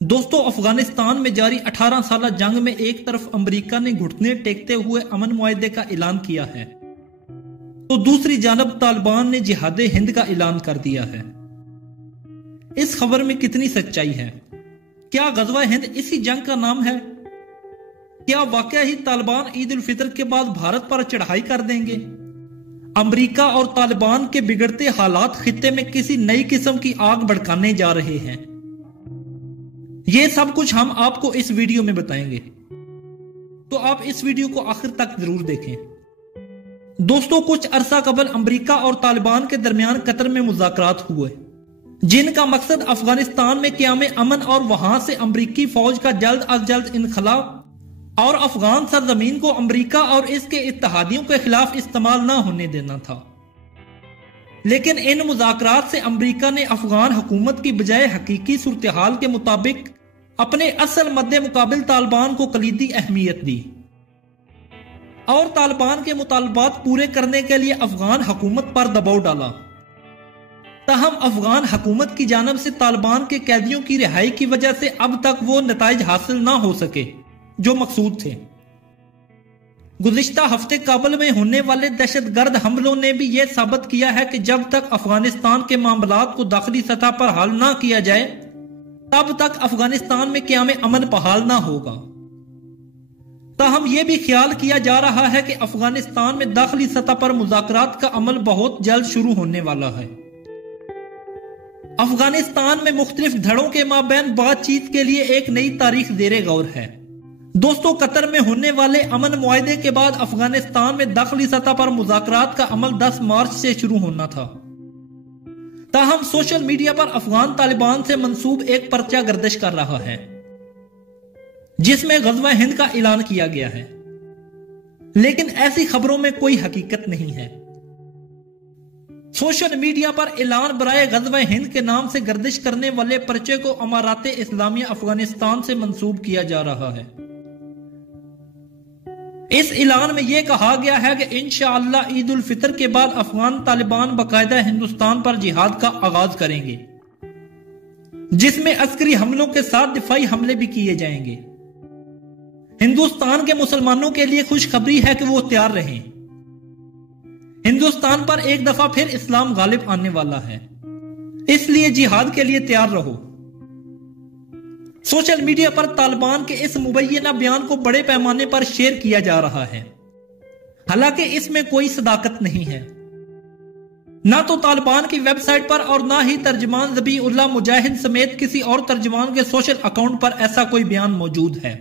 दोस्तों, अफगानिस्तान में जारी 18 साल जंग में एक तरफ अमेरिका ने घुटने टेकते हुए अमन मुआहदे का ऐलान किया है तो दूसरी जानब तालिबान ने जिहाद हिंद का ऐलान कर दिया है। इस खबर में कितनी सच्चाई है? क्या गज़वा हिंद इसी जंग का नाम है? क्या वाकया ही तालिबान ईद उल फितर के बाद भारत पर चढ़ाई कर देंगे? अमेरिका और तालिबान के बिगड़ते हालात खित्ते में किसी नई किस्म की आग भड़काने जा रहे हैं। ये सब कुछ हम आपको इस वीडियो में बताएंगे, तो आप इस वीडियो को आखिर तक जरूर देखें। दोस्तों, कुछ अरसा कबल अमेरिका और तालिबान के दरमियान कतर में मुज़ाकरात हुए, जिनका मकसद अफगानिस्तान में क़याम अमन और वहां से अमेरिकी फौज का जल्द अज जल्द इनखला और अफगान सरजमीन को अमेरिका और इसके इत्तेहादियों के खिलाफ इस्तेमाल न होने देना था। लेकिन इन मुज़ाकरात से अमेरिका ने अफगान हुकूमत की बजाय हकीकी सूरत हाल के मुताबिक अपने असल मद्दे मुकाबिल तालिबान को कलीदी अहमियत दी और तालिबान के मुतालबात पूरे करने के लिए अफगान हुकूमत पर दबाव डाला। ताहम अफगान हुकूमत की जानब से तालिबान के कैदियों की रिहाई की वजह से अब तक वो नताइज हासिल ना हो सके जो मकसूद थे। गुज़िश्ता हफ्ते काबुल में होने वाले दहशतगर्द हमलों ने भी यह साबित किया है कि जब तक अफगानिस्तान के मामलात को दाखिली सतह पर हल ना किया जाए तब तक अफगानिस्तान में क़याम अमन बहाल ना होगा। ताहम यह भी ख्याल किया जा रहा है कि अफगानिस्तान में दाखिली सतह पर मुज़ाकरात का अमल बहुत जल्द शुरू होने वाला है। अफगानिस्तान में मुख्तलिफ धड़ों के माबैन बातचीत के लिए एक नई तारीख ज़ेरे गौर है। दोस्तों, कतर में होने वाले अमन मुआहदे के बाद अफगानिस्तान में दाखिली सतह पर मुज़ाकरात का अमल 10 मार्च से शुरू होना था। ताहम सोशल मीडिया पर अफगान तालिबान से मंसूब एक पर्चा गर्दिश कर रहा है जिसमें गज़वा हिंद का ऐलान किया गया है, लेकिन ऐसी खबरों में कोई हकीकत नहीं है। सोशल मीडिया पर ऐलान बराए गज़वा हिंद के नाम से गर्दिश करने वाले पर्चे को अमाराते इस्लामिया अफगानिस्तान से मंसूब किया जा रहा है। इस ऐलान में यह कहा गया है कि इंशाअल्लाह ईद उल फितर के बाद अफगान तालिबान बाकायदा हिंदुस्तान पर जिहाद का आगाज करेंगे, जिसमें अस्करी हमलों के साथ दिफाई हमले भी किए जाएंगे। हिंदुस्तान के मुसलमानों के लिए खुशखबरी है कि वो तैयार रहें। हिंदुस्तान पर एक दफा फिर इस्लाम गालिब आने वाला है, इसलिए जिहाद के लिए तैयार रहो। सोशल मीडिया पर तालिबान के इस मुबैना बयान को बड़े पैमाने पर शेयर किया जा रहा है, हालांकि इसमें कोई सदाकत नहीं है। ना तो तालिबान की वेबसाइट पर और ना ही तर्जमान ज़बीउल्लाह मुजाहिद समेत किसी और तर्जमान के सोशल अकाउंट पर ऐसा कोई बयान मौजूद है।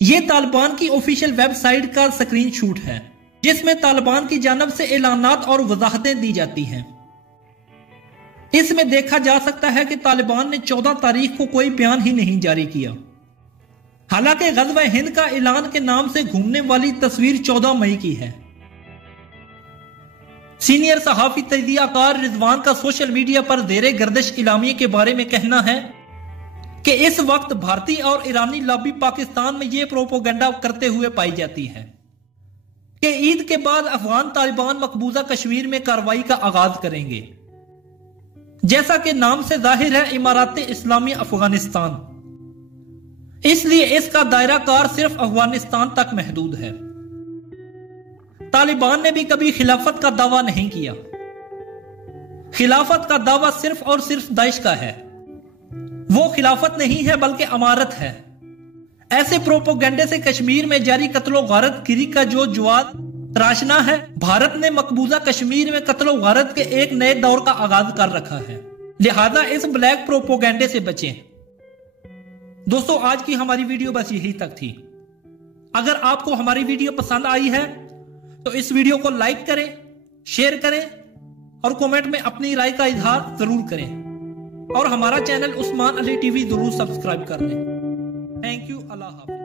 यह तालिबान की ऑफिशियल वेबसाइट का स्क्रीनशॉट है जिसमें तालिबान की जानब से ऐलानात और वजाहतें दी जाती हैं। इसमें देखा जा सकता है कि तालिबान ने 14 तारीख को कोई बयान ही नहीं जारी किया। हालांकि गज़वा हिंद का ऐलान के नाम से घूमने वाली तस्वीर 14 मई की है। सीनियर सहाफी तजज़ियाकार रिजवान का सोशल मीडिया पर ज़ेरे गर्दिश इलामी के बारे में कहना है कि इस वक्त भारतीय और ईरानी लॉबी पाकिस्तान में यह प्रोपोगंडा करते हुए पाई जाती है कि ईद के बाद अफगान तालिबान मकबूजा कश्मीर में कार्रवाई का आगाज करेंगे। जैसा कि नाम से जाहिर है, इमारात इस्लामी अफगानिस्तान, इसलिए इसका दायरा कार सिर्फ अफगानिस्तान तक महदूद है। तालिबान ने भी कभी खिलाफत का दावा नहीं किया। खिलाफत का दावा सिर्फ और सिर्फ दाइश का है। वो खिलाफत नहीं है बल्कि अमारत है। ऐसे प्रोपोगंडे से कश्मीर में जारी कत्लो गारत गिरी का जो जवाब तराशना है, भारत ने मकबूजा कश्मीर में कत्लो गारत के एक नए दौर का आगाज कर रखा है। लिहाजा इस ब्लैक प्रोपोगंडे से बचें। दोस्तों, आज की हमारी वीडियो बस यही तक थी। अगर आपको हमारी वीडियो पसंद आई है तो इस वीडियो को लाइक करें, शेयर करें और कमेंट में अपनी राय का इजहार जरूर करें और हमारा चैनल उस्मान अली टीवी जरूर सब्सक्राइब कर लें। Thank you. अल्लाह हाफ़िज़।